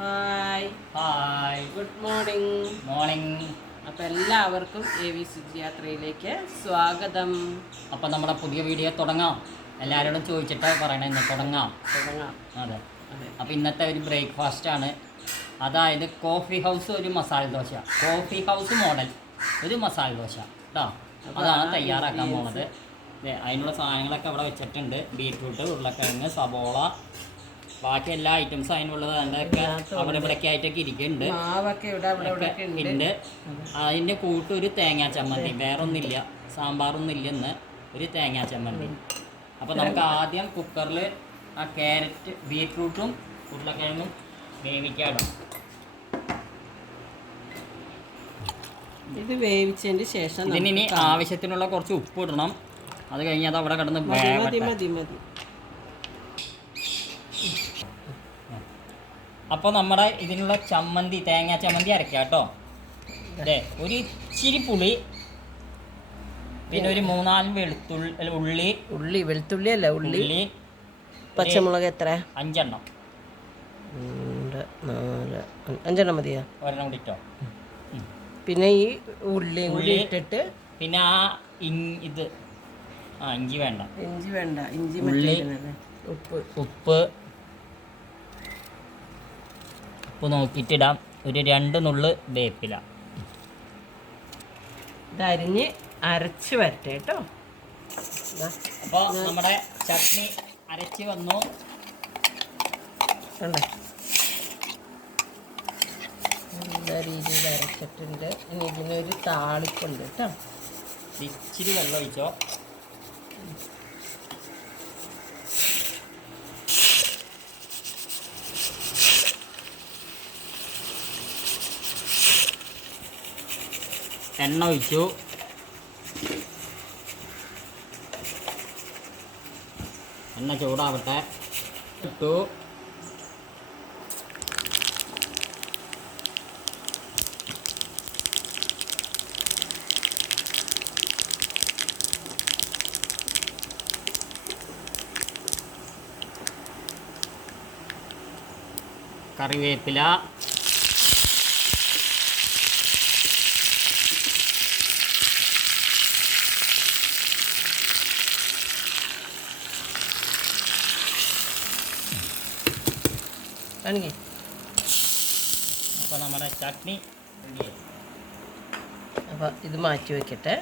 Hi hi good morning morning അപ്പോൾ എല്ലാവർക്കും A V Suji യാത്രയിലേക്ക് സ്വാഗതം. അപ്പോൾ നമ്മുടെ പുതിയ വീഡിയോ തുടങ്ങാം. എല്ലാവരോടും ചോദിച്ചിട്ട് പറയണേ തുടങ്ങാം. തുടങ്ങാം. അതെ. അപ്പോൾ ഇന്നത്തെ ഒരു ബ്രേക്ക്ഫാസ്റ്റ് ആണ്. അതായത് കോഫി ഹൗസ് ഒരു masala dosa. Coffee house model ഒരു മസാല ദോശ. കേട്ടോ അതാണ് തയ്യാറാക്കാൻ പോണത്. അതിനുള്ള സാധനങ്ങളൊക്കെ അവിടെ വെച്ചിട്ടുണ്ട്. ബീറ്റ്റൂട്ട് ഉരുളക്കിഴങ്ങ് സബോള ബാക്കി എല്ലാ ഐറ്റംസും അതിനുള്ളത് അതിന്റെയൊക്കെ അവിടെ ഇവിടെയൊക്കെ ആയിട്ടൊക്കെ ഇരിക്കുന്നുണ്ട്. ഉണ്ട്. അതിന്റെ കൂട്ട് ഒരു തേങ്ങാ ചമ്മന്തി വേറെ ഒന്നില്ല സാമ്പാറൊന്നും ഇല്ലെന്ന് ഒരു തേങ്ങാ ചമ്മന്തി. അപ്പോൾ നമുക്ക് ആദ്യം കുക്കറിൽ ആ ക്യാരറ്റ് ബീറ്റ്റൂട്ടും ഉരുളക്കിഴങ്ങും വേവിക്കാടും ഇത് വേവിച്ചതിന് ശേഷം ഇതിന് ഇനി ആവശ്യത്തിനുള്ള കുറച്ച് ഉപ്പ് ഇടണം. അത് കഴിഞ്ഞ് അത് അവിടെ കിടന്ന് മതി മതി മതി. അപ്പോൾ നമ്മുടെ ഇതിനുള്ള ചമ്മന്തി തേങ്ങാ ചമ്മന്തി അരക്കാം കേട്ടോ. അതെ ഒരു ഇച്ചിരി പുളി പിന്നെ ഒരു മൂന്നാൽ വെളുത്തുള്ളി അല്ല, ഉള്ളി. ഉള്ളി വെളുത്തുള്ളി അല്ല ഉള്ളി. ഉള്ളി. പച്ചമുളക് എത്ര? അഞ്ചെണ്ണം. രണ്ട് നാല് അഞ്ചെണ്ണം മതിയാ? ഒരെണ്ണം കൂടി ഇട്ടോ. പിന്നെ ഈ ഉള്ളി കൂടി ഉള്ളി. ഇട്ടിട്ട് പിന്നെ ആ ഇഞ്ചി ഇത്. ആ ഇഞ്ചി വേണ്ട. ഇഞ്ചി വേണ്ട ഇഞ്ചി ഉള്ളി. ഉപ്പ്. ഉപ്പ് ഉപ്പ് നോക്കിയിട്ടിടാം. ഒരു രണ്ട് നുള്ള് വേപ്പില. ഇതരിഞ്ഞ് അരച്ച് വരട്ടെ കേട്ടോ. അപ്പോൾ നമ്മുടെ ചട്നി അരച്ച് വന്നു. നല്ല രീതിയിൽ അരച്ചിട്ടുണ്ട്. ഇനി ഇതിനൊരു താളിപ്പുണ്ട് കേട്ടോ. ഇച്ചിരി വെള്ളം ഒഴിച്ചോ. എണ്ണ ഒഴിച്ചു. എണ്ണ ചൂടാവട്ടെ. ഇട്ടു. കറിവേപ്പില. കാണിക്കേ അപ്പോൾ നമ്മുടെ ചട്നി അപ്പോൾ ഇത് മാറ്റി വയ്ക്കട്ടെ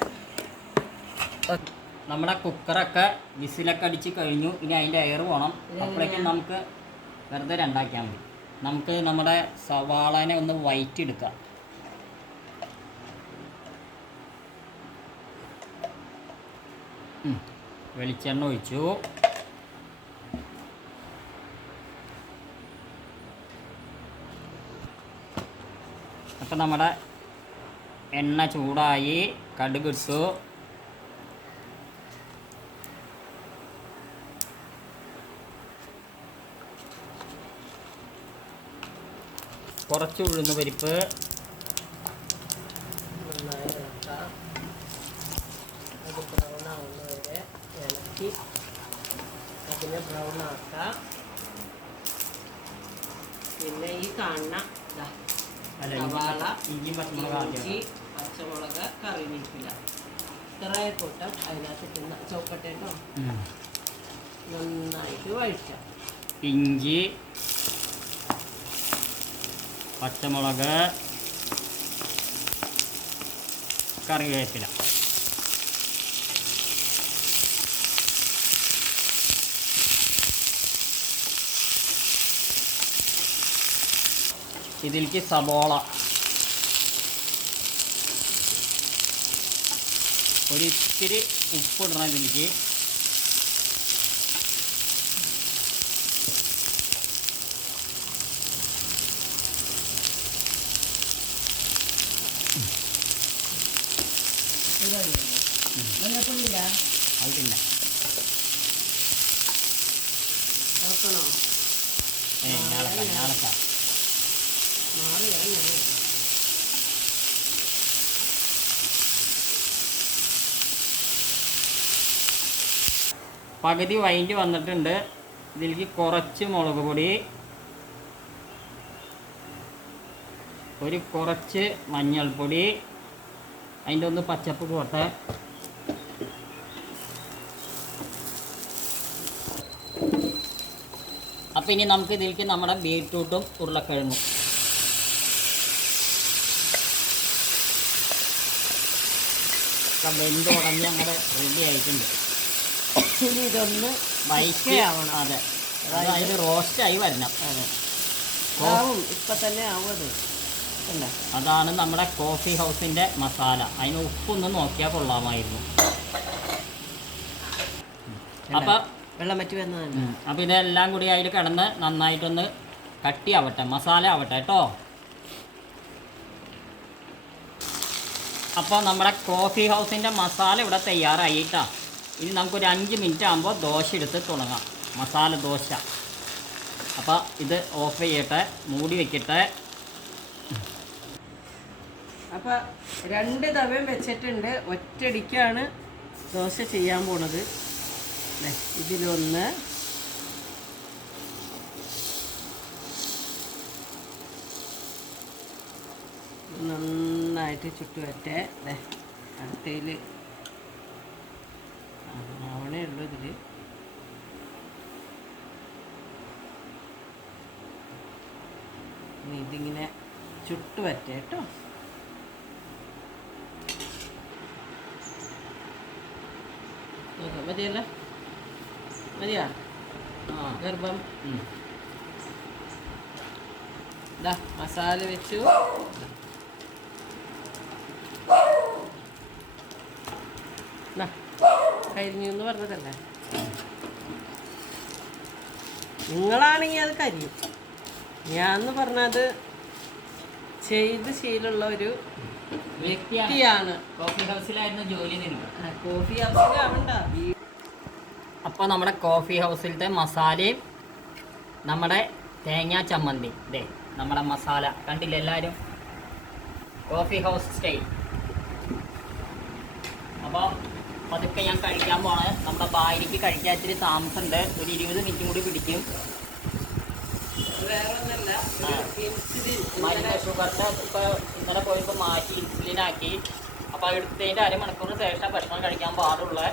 നമ്മുടെ കുക്കറൊക്കെ വിസിലൊക്കെ അടിച്ച് കഴിഞ്ഞു. ഇനി അതിന്റെ എയർ പോകണം അപ്പോഴേക്കും നമുക്ക് വെറുതെ രണ്ടാക്കിയാൽ മതി. നമുക്ക് നമ്മുടെ സവാളനെ ഒന്ന് വൈറ്റ് എടുക്കാം. വെളിച്ചെണ്ണ ഒഴിച്ചു. അപ്പം നമ്മുടെ എണ്ണ ചൂടായി കടുകിട്ടു കുറച്ച് ഉഴുന്ന് പരിപ്പ്. അതിനെ ബ്രൗൺ ആക്കാം. പിന്നെ ഈ കാണുന്ന ഇഞ്ചി സവാള, ഇഞ്ചി പച്ചമുളക് പച്ചമുളക് കറിവേപ്പില. ഇത്ര കൂട്ടം അതിനകത്ത് തിന്ന ചോക്കട്ടെ കേട്ടോ നന്നായിട്ട് വഴിക്കാം ഇഞ്ചി പച്ചമുളക് കറിവേപ്പില. ഇതിലേക്ക് സബോള. ഒരു ഇത്തിരി ഉപ്പിടണം ഇതിലേക്ക്. അത് പിന്നെ ഏ ഞാളക്കാം ഞാളക്കാം പകുതി വൈൻഡ് വന്നിട്ടുണ്ട്. ഇതിലേക്ക് കുറച്ച് മുളക് പൊടി. ഒരു കുറച്ച് മഞ്ഞൾപ്പൊടി. അതിന്റെ ഒന്ന് പച്ചപ്പ് പോട്ടെ അപ്പം ഇനി നമുക്ക് ഇതിലേക്ക് നമ്മുടെ ബീറ്റ്റൂട്ടും ഉരുളക്കിഴങ്ങും. വെന്ത് ഉടഞ്ഞ് അങ്ങനെ റെഡി ആയിട്ടുണ്ട്. ഇനി ഇതൊന്ന് വൈറ്റ് ആവണം. അതെ. അതായത് റോസ്റ്റായി വരണം. അതെ. ആവും. ഇപ്പൊ തന്നെ ആവും അത്. അതാണ് നമ്മുടെ കോഫി ഹൗസിന്റെ മസാല. അതിന് ഉപ്പൊന്ന് നോക്കിയാൽ കൊള്ളാമായിരുന്നു. അപ്പം വെള്ളം പറ്റി വന്നതല്ല? അപ്പോൾ ഇതെല്ലാം കൂടി അതിൽ കിടന്ന് നന്നായിട്ടൊന്ന് കട്ടിയാവട്ടെ മസാല ആവട്ടെ കേട്ടോ. അപ്പോൾ നമ്മുടെ കോഫി ഹൗസിന്റെ മസാല ഇവിടെ തയ്യാറായിട്ടാ. ഇനി നമുക്കൊരു അഞ്ച് മിനിറ്റ് ആകുമ്പോൾ ദോശ എടുത്ത് തുടങ്ങാം. മസാല ദോശ. അപ്പോൾ ഇത് ഓഫ് ചെയ്യട്ടെ മൂടി വെക്കട്ടെ. അപ്പോൾ രണ്ട് തവയും വെച്ചിട്ടുണ്ട്. ഒറ്റടിക്കാണ് ദോശ ചെയ്യാൻ പോണത്. ഇതിലൊന്ന്. നന്നായിട്ട് ചുറ്റുവറ്റെ ദേ, അടുത്തതിൽ ആവണേ ഉള്ളൂ ഇതിൽ ഇതിങ്ങനെ ഇതിങ്ങനെ ചുട്ടുവറ്റെ കേട്ടോ മതിയല്ലോ. മതിയാ? ആ ഗർഭം. ഉം. ഇതാ മസാല വെച്ചു. കരിഞ്ഞു എന്ന് പറഞ്ഞതല്ലേ? നിങ്ങളാണെങ്കിൽ അത് കരിയും. ഞാൻ പറഞ്ഞത് ചെയ്ത് ശീലമുള്ള ഒരു വ്യക്തിയാണ്. വ്യക്തിയാണ്. കോഫി ഹൗസിലായിരുന്നു ജോലി കോഫി ഹൗസിലാവണ്ട അപ്പോൾ നമ്മുടെ കോഫി ഹൗസിലത്തെ മസാലയും നമ്മുടെ തേങ്ങാ ചമ്മന്തി. ഇതേ നമ്മുടെ മസാല. കണ്ടില്ല എല്ലാവരും കോഫി ഹൗസ് സ്റ്റൈൽ അപ്പോൾ പതുക്കെ ഞാൻ കഴിക്കാൻ പോണ് നമ്മുടെ ഭാര്യയ്ക്ക് കഴിക്കാൻ ഇത്തിരി താമസമുണ്ട്. ഒരു ഇരുപത് മിനിറ്റും കൂടി പിടിക്കും. മരുന്ന് ഷുഗറിന്റെ ഇപ്പോൾ ഇന്നലെ പോയപ്പോൾ മാറ്റി ഇൻസുലിനാക്കി അപ്പോൾ എടുത്തതിന്റെ അരമണിക്കൂറിന് ശേഷം ഭക്ഷണം കഴിക്കാൻ പാടുള്ളൂ.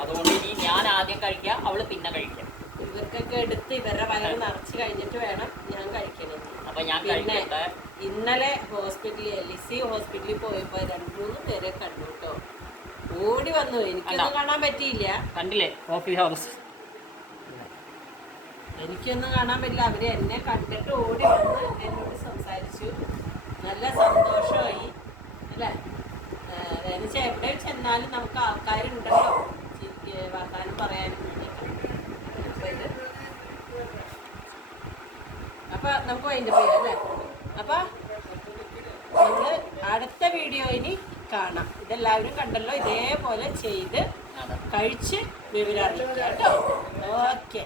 അതുകൊണ്ട് ഇനി ഞാൻ ആദ്യം കഴിക്കാം അവൾ പിന്നെ കഴിക്കാം. ഇവർക്കൊക്കെ എടുത്ത് ഇവരുടെ വയറ് നിറച്ച് കഴിഞ്ഞിട്ട് വേണം ഞാൻ കഴിക്കണത് അപ്പോൾ ഞാൻ പിന്നെ കഴിക്കട്ടെ. ഇന്നലെ ഹോസ്പിറ്റലിൽ എൽ സി ഹോസ്പിറ്റലിൽ പോയപ്പോ രണ്ട് മൂന്ന് പേരെ കണ്ടു കേട്ടോ ഓടി വന്നു. എനിക്കൊന്നും. കാണാൻ പറ്റിയില്ല. കണ്ടില്ലേ? കോഫി ഹൗസ് എനിക്കൊന്നും കാണാൻ പറ്റില്ല. അവർ എന്നെ കണ്ടിട്ട് ഓടി വന്ന് എന്നോട് സംസാരിച്ചു. നല്ല സന്തോഷമായി. അല്ലേ? എന്നുവെച്ചാൽ എവിടെ ചെന്നാലും നമുക്ക് ആൾക്കാരുണ്ടല്ലോ. വർത്താനം പറയാനും അപ്പൊ നമുക്ക് അതിന്റെ പേര് അല്ലേ? അപ്പൊ അടുത്ത വീഡിയോ ഇനി കാണാം. ഇതെല്ലാവരും കണ്ടല്ലോ ഇതേപോലെ ചെയ്ത് കഴിച്ച് വിവരം അറിയിക്കാം കേട്ടോ. ഓക്കെ.